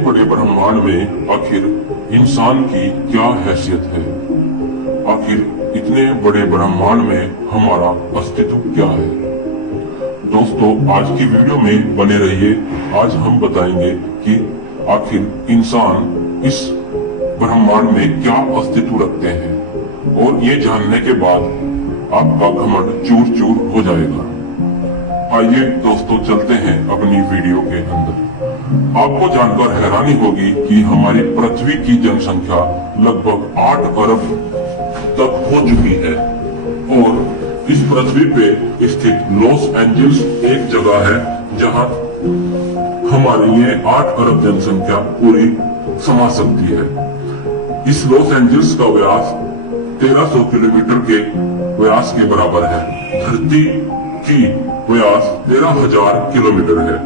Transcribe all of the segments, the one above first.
बड़े ब्रह्मांड में आखिर इंसान की क्या हैसियत है? आखिर इतने बड़े ब्रह्मांड में हमारा अस्तित्व क्या है? दोस्तों, आज की वीडियो में बने रहिए। आज हम बताएंगे कि आखिर इंसान इस ब्रह्मांड में क्या अस्तित्व रखते हैं, और ये जानने के बाद आपका घमंड चूर चूर हो जाएगा। आइए दोस्तों, चलते हैं अपनी वीडियो के अंदर। आपको जानकर हैरानी होगी कि हमारी पृथ्वी की जनसंख्या लगभग 8 अरब तक हो चुकी है, और इस पृथ्वी पे स्थित लॉस एंजल्स एक जगह है जहां हमारी ये 8 अरब जनसंख्या पूरी समा सकती है। इस लॉस एंजल्स का व्यास 1300 किलोमीटर के व्यास के बराबर है। धरती की व्यास 13,000 किलोमीटर है,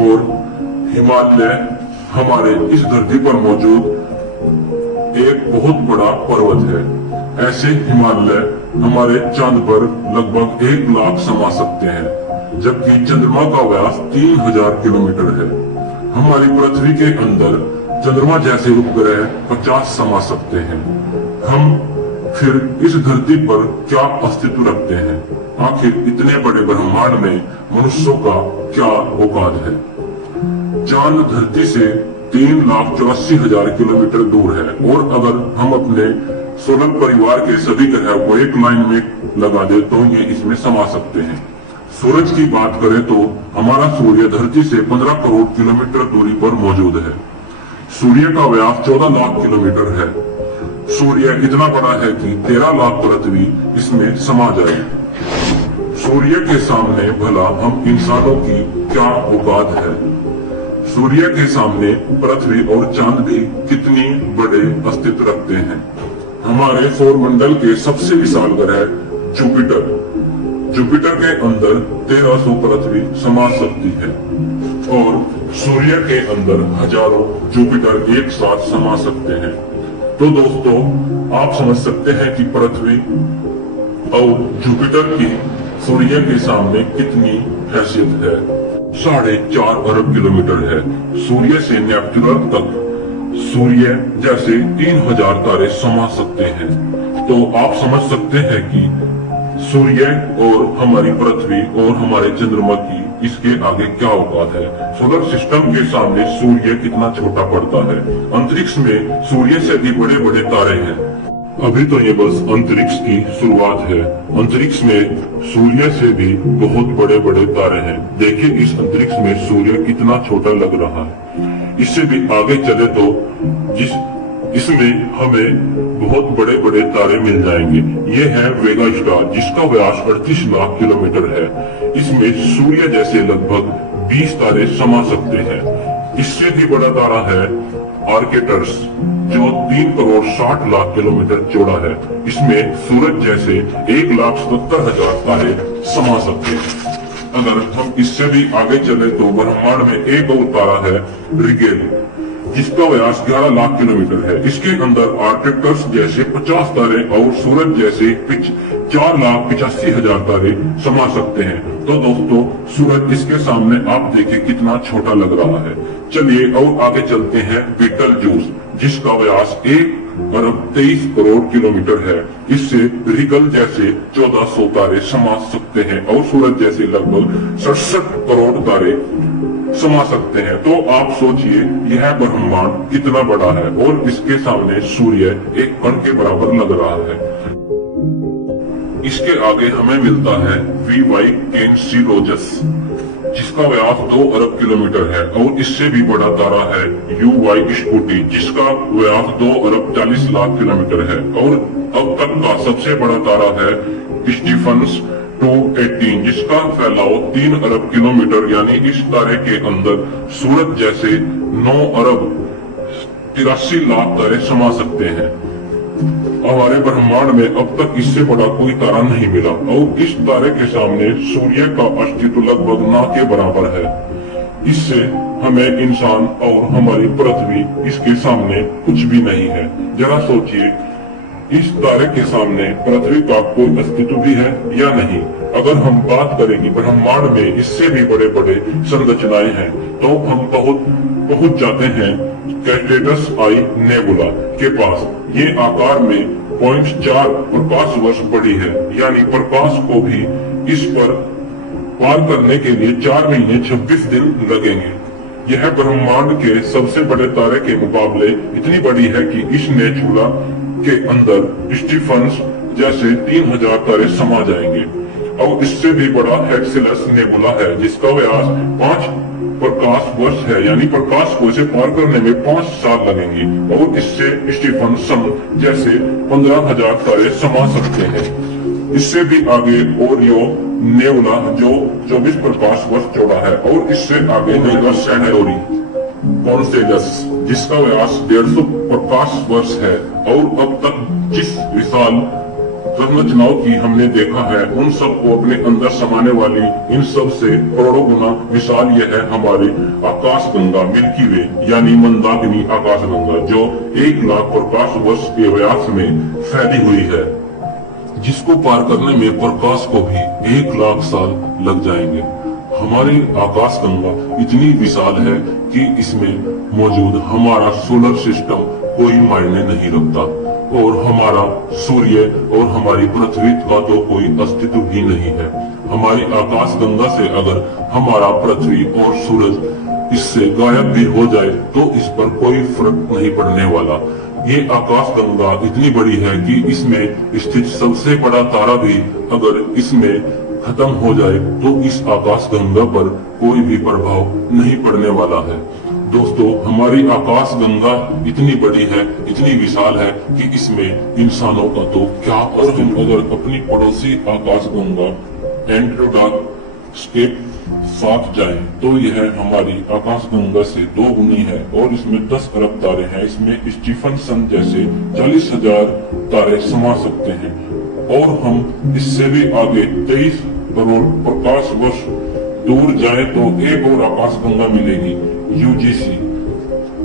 और हिमालय हमारे इस धरती पर मौजूद एक बहुत बड़ा पर्वत है। ऐसे हिमालय हमारे चांद पर लगभग 1 लाख समा सकते हैं, जबकि चंद्रमा का व्यास 3,000 किलोमीटर है। हमारी पृथ्वी के अंदर चंद्रमा जैसे उपग्रह 50 समा सकते हैं। हम फिर इस धरती पर क्या अस्तित्व रखते हैं? आखिर इतने बड़े ब्रह्मांड में मनुष्यों का क्या औकात है? चांद धरती से 3,84,000 किलोमीटर दूर है, और अगर हम अपने सोलर परिवार के सभी ग्रह को एक लाइन में लगा दे तो ये इसमें समा सकते हैं। सूरज की बात करें तो हमारा सूर्य धरती से 15 करोड़ किलोमीटर दूरी पर मौजूद है। सूर्य का व्यास 14 लाख किलोमीटर है। सूर्य इतना बड़ा है कि 13 लाख पृथ्वी इसमें समा जाए। सूर्य के सामने भला हम इंसानों की क्या औकात है? सूर्य के सामने पृथ्वी और चांद भी कितनी बड़े अस्तित्व रखते हैं। हमारे सौरमंडल के सबसे विशाल ग्रह जुपिटर के अंदर 1300 पृथ्वी समा सकती है, और सूर्य के अंदर हजारों जुपिटर एक साथ समा सकते हैं। तो दोस्तों, आप समझ सकते हैं कि पृथ्वी और जुपिटर की सूर्य के सामने कितनी हैसियत है। 4.5 अरब किलोमीटर है सूर्य से नेपच्यून तक। सूर्य जैसे 3,000 तारे समा सकते हैं। तो आप समझ सकते हैं कि सूर्य और हमारी पृथ्वी और हमारे चंद्रमा की इसके आगे क्या औकात है। सोलर सिस्टम के सामने सूर्य कितना छोटा पड़ता है। अंतरिक्ष में सूर्य से भी बड़े बड़े तारे हैं। अभी तो ये बस अंतरिक्ष की शुरुआत है। अंतरिक्ष में सूर्य से भी बहुत बड़े बड़े तारे हैं। देखिए इस अंतरिक्ष में सूर्य कितना छोटा लग रहा है। इससे भी आगे चले तो इसमें हमें बहुत बड़े बड़े तारे मिल जाएंगे। ये है वेगा स्टार, जिसका व्यास 38 लाख किलोमीटर है। इसमें सूर्य जैसे लगभग 20 तारे समा सकते हैं। इससे भी बड़ा तारा है आर्केटर्स, जो 3 करोड़ 60 लाख किलोमीटर चौड़ा है। इसमें सूरज जैसे 1,70,000 तारे समा सकते हैं। अगर हम इससे भी आगे चले तो ब्रह्मांड में एक और तारा है रिगेल, जिसका व्यास 11 लाख किलोमीटर है। इसके अंदर आर्कटस जैसे 50 तारे और सूरज जैसे 4,85,000 तारे समा सकते हैं। तो दोस्तों, सूरज इसके सामने आप देखिए कितना छोटा लग रहा है। चलिए और आगे चलते हैं बीटलजूस, जिसका व्यास 1 अरब 23 करोड़ किलोमीटर है। इससे रिगल जैसे 1400 तारे समा सकते हैं, और सूरज जैसे लगभग 67 करोड़ तारे समा सकते हैं। तो आप सोचिए यह ब्रह्मांड कितना बड़ा है, और इसके सामने सूर्य एक कण के बराबर लग रहा है। इसके आगे हमें मिलता है VY कैंसिलोरस, जिसका व्यास 2 अरब किलोमीटर है, और इससे भी बड़ा तारा है UY स्कूटी, जिसका व्यास 2 अरब 40 लाख किलोमीटर है। और अब तक का सबसे बड़ा तारा है स्टीफन्स 218, जिसका फैलाव 3 अरब किलोमीटर, यानी इस तारे के अंदर सूरज जैसे 9 अरब 83 लाख तारे समा सकते हैं। हमारे ब्रह्मांड में अब तक इससे बड़ा कोई तारा नहीं मिला, और इस तारे के सामने सूर्य का अस्तित्व लगभग ना के बराबर है। इससे हमें इंसान और हमारी पृथ्वी इसके सामने कुछ भी नहीं है। जरा सोचिए, इस तारे के सामने पृथ्वी का कोई अस्तित्व भी है या नहीं। अगर हम बात करें कि ब्रह्मांड में इससे भी बड़े बड़े संरचनाएं हैं, तो हम पहुंच जाते हैं कैस्टेटस आई नेबुला के पास। ये आकार में 0.4 प्रकाश वर्ष बड़ी है, यानी प्रकाश को भी इस पर पार करने के लिए 4 महीने 26 दिन लगेंगे। यह ब्रह्मांड के सबसे बड़े तारे के मुकाबले इतनी बड़ी है कि इस नेबुला के अंदर स्टीफन्स जैसे 3000 तारे समा जाएंगे। और इससे भी बड़ा हेक्सेलस नेबुला है, जिसका व्यास 5 प्रकाश वर्ष है, यानी प्रकाश को इसे पार करने में 5 साल लगेंगे। और इससे स्टीफन जैसे 15,000 तारे समा सकते हैं। इससे भी आगे ओरियो नेबुला जो 24 प्रकाश वर्ष चौड़ा है, और इससे आगे मेगा सैंटोरी कॉन्स्टेलस जिसका व्यास 150 प्रकाश वर्ष है। और अब तक जिस विशाल संरचनाओं की हमने देखा है, उन सब को अपने अंदर समाने वाली इन सब से करोड़ों गुना विशाल यह है हमारी आकाश गंगा मिल्की वे, यानी मंदाकिनी आकाश गंगा, जो 1 लाख प्रकाश वर्ष के व्यास में फैली हुई है, जिसको पार करने में प्रकाश को भी 1 लाख साल लग जाएंगे। हमारी आकाश गंगा इतनी विशाल है कि इसमें मौजूद हमारा सोलर सिस्टम कोई मायने नहीं रखता, और हमारा सूर्य और हमारी पृथ्वी का तो कोई अस्तित्व ही नहीं है। हमारी आकाश गंगा से अगर हमारा पृथ्वी और सूरज इससे गायब भी हो जाए, तो इस पर कोई फर्क नहीं पड़ने वाला। ये आकाश गंगा इतनी बड़ी है कि इसमें स्थित सबसे बड़ा तारा भी अगर इसमें खत्म हो जाए, तो इस आकाश गंगा पर कोई भी प्रभाव नहीं पड़ने वाला है। दोस्तों, हमारी आकाश गंगा इतनी बड़ी है, इतनी विशाल है कि इसमें इंसानों का तो क्या। और हम अगर अपनी पड़ोसी आकाश गंगा एंड्रोमेडा के साथ जाएं, तो यह हमारी आकाश गंगा से 2 गुनी है, और इसमें 10 अरब तारे हैं। इसमें स्टीफन जैसे 40,000 तारे समा सकते हैं। और हम इससे भी आगे 23 करोड़ प्रकाश वर्ष दूर जाए तो एक और आकाश गंगा मिलेगी, UGC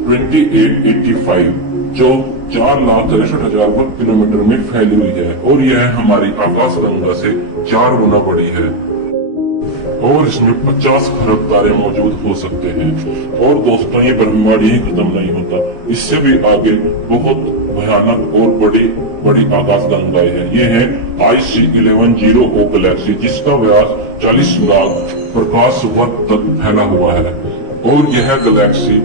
2885, जो 4,63,000 किलोमीटर में फैली हुई है, और यह हमारी आकाश गंगा से 4 गुना बड़ी है। और इसमें 50 खरब तारे मौजूद हो सकते हैं। और दोस्तों, ये ब्रह्मांड ही खत्म नहीं होता, इससे भी आगे बहुत भयानक और बड़ी आकाश गंगाएं हैं। ये है IC1100O गैलेक्सी, जिसका व्यास 40 लाख प्रकाश वर्ष तक फैला हुआ है। और यह गैलेक्सी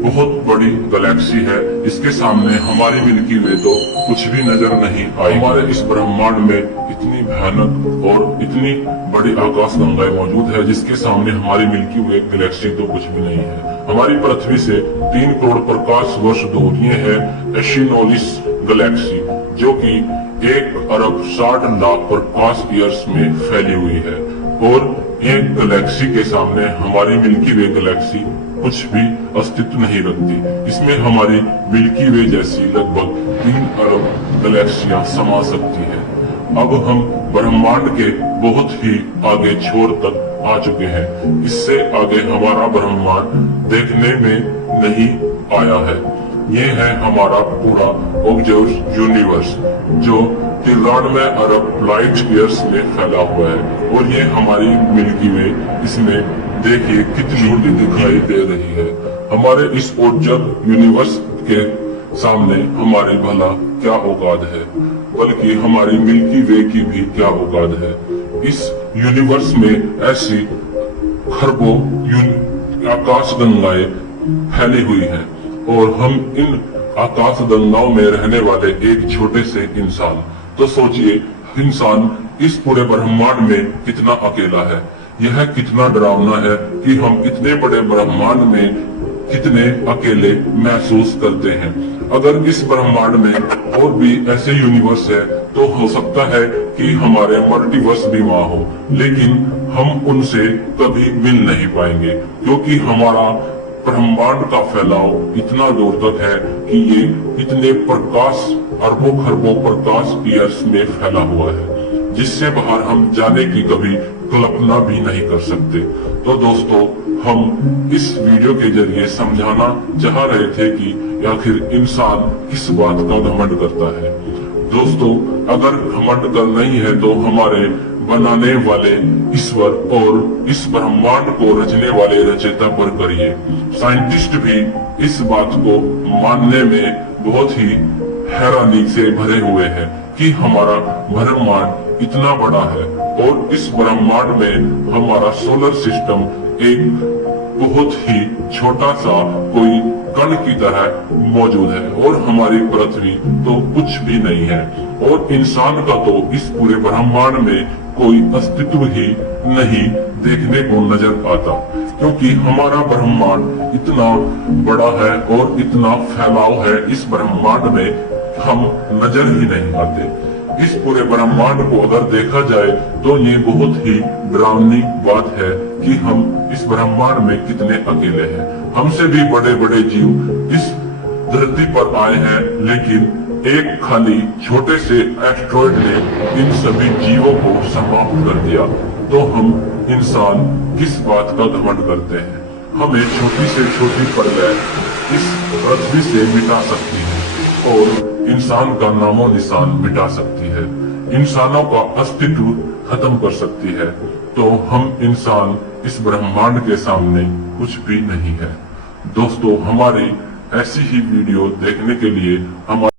बहुत बड़ी गैलेक्सी है, इसके सामने हमारी मिल्की वे तो कुछ भी नजर नहीं आई। हमारे इस ब्रह्मांड में इतनी भयानक और इतनी बड़ी आकाश गंगाएं मौजूद है, जिसके सामने हमारी मिल्की वे गैलेक्सी तो कुछ भी नहीं है। हमारी पृथ्वी से 3 करोड़ प्रकाश वर्ष दूर ये है एशिनोलिस गैलेक्सी, जो कि 1 अरब 60 लाख प्रकाश ईयर्स में फैली हुई है। और एक गैलेक्सी के सामने हमारी मिल्की वे गैलेक्सी कुछ भी अस्तित्व नहीं रखती। इसमें हमारी मिल्की वे जैसी लगभग 3 अरब गैलेक्सियां समा सकती हैं। अब हम ब्रह्मांड के बहुत ही आगे छोर तक आ चुके हैं। इससे आगे हमारा ब्रह्मांड देखने में नहीं आया है। ये है हमारा पूरा ऑब्जर्व यूनिवर्स, जो 93 अरब लाइट ईयर्स में फैला हुआ है। और ये हमारी मिल्की वे, इसमें देखिए कितनी छोटी दिखाई दे रही है। हमारे इस ऑब्जर्व यूनिवर्स के सामने हमारे भला क्या औकात है, बल्कि हमारी मिल्की वे की भी क्या औकात है। इस यूनिवर्स में ऐसी खरबों आकाश गंगाएं फैली हुई हैं, और हम इन आकाश गंगाओं में रहने वाले एक छोटे से इंसान। तो सोचिए, इंसान इस पूरे ब्रह्मांड में कितना अकेला है। यह कितना डरावना है कि हम इतने बड़े ब्रह्मांड में कितने अकेले महसूस करते हैं। अगर इस ब्रह्मांड में और भी ऐसे यूनिवर्स है, तो हो सकता है कि हमारे मल्टीवर्स भी वहां हो, लेकिन हम उनसे कभी मिल नहीं पाएंगे, क्योंकि हमारा ब्रह्मांड का फैलाव इतना दूर तक है कि ये इतने प्रकाश अरबों खरबों प्रकाश ईयर्स में फैला हुआ है, जिससे बाहर हम जाने की कभी कल्पना भी नहीं कर सकते। तो दोस्तों, हम इस वीडियो के जरिए समझाना चाह रहे थे कि आखिर इंसान किस बात का घमंड करता है। दोस्तों, अगर घमंड करना ही है तो हमारे बनाने वाले ईश्वर और इस ब्रह्मांड को रचने वाले रचयिता पर करिए। साइंटिस्ट भी इस बात को मानने में बहुत ही हैरानी से भरे हुए हैं कि हमारा ब्रह्मांड इतना बड़ा है और इस ब्रह्मांड में हमारा सोलर सिस्टम एक बहुत ही छोटा सा कोई कण की तरह मौजूद है और हमारी पृथ्वी तो कुछ भी नहीं है और इंसान का तो इस पूरे ब्रह्मांड में कोई अस्तित्व ही नहीं देखने को नजर आता, क्योंकि हमारा ब्रह्मांड इतना बड़ा है और इतना फैलाव है इस ब्रह्मांड में हम नजर ही नहीं आते। इस पूरे ब्रह्मांड को अगर देखा जाए तो ये बहुत ही डरावनी बात है कि हम इस ब्रह्मांड में कितने अकेले हैं। हमसे भी बड़े बड़े जीव इस धरती पर आए हैं, लेकिन एक खाली छोटे से एस्ट्रॉइड ने इन सभी जीवों को समाप्त कर दिया। तो हम इंसान किस बात का घमंड करते हैं? हमें छोटी से छोटी प्रलय इस पृथ्वी से मिटा सकती है और इंसान का नामो निशान मिटा सकती है, इंसानों का अस्तित्व खत्म कर सकती है। तो हम इंसान इस ब्रह्मांड के सामने कुछ भी नहीं है। दोस्तों, हमारी ऐसी ही वीडियो देखने के लिए हमारे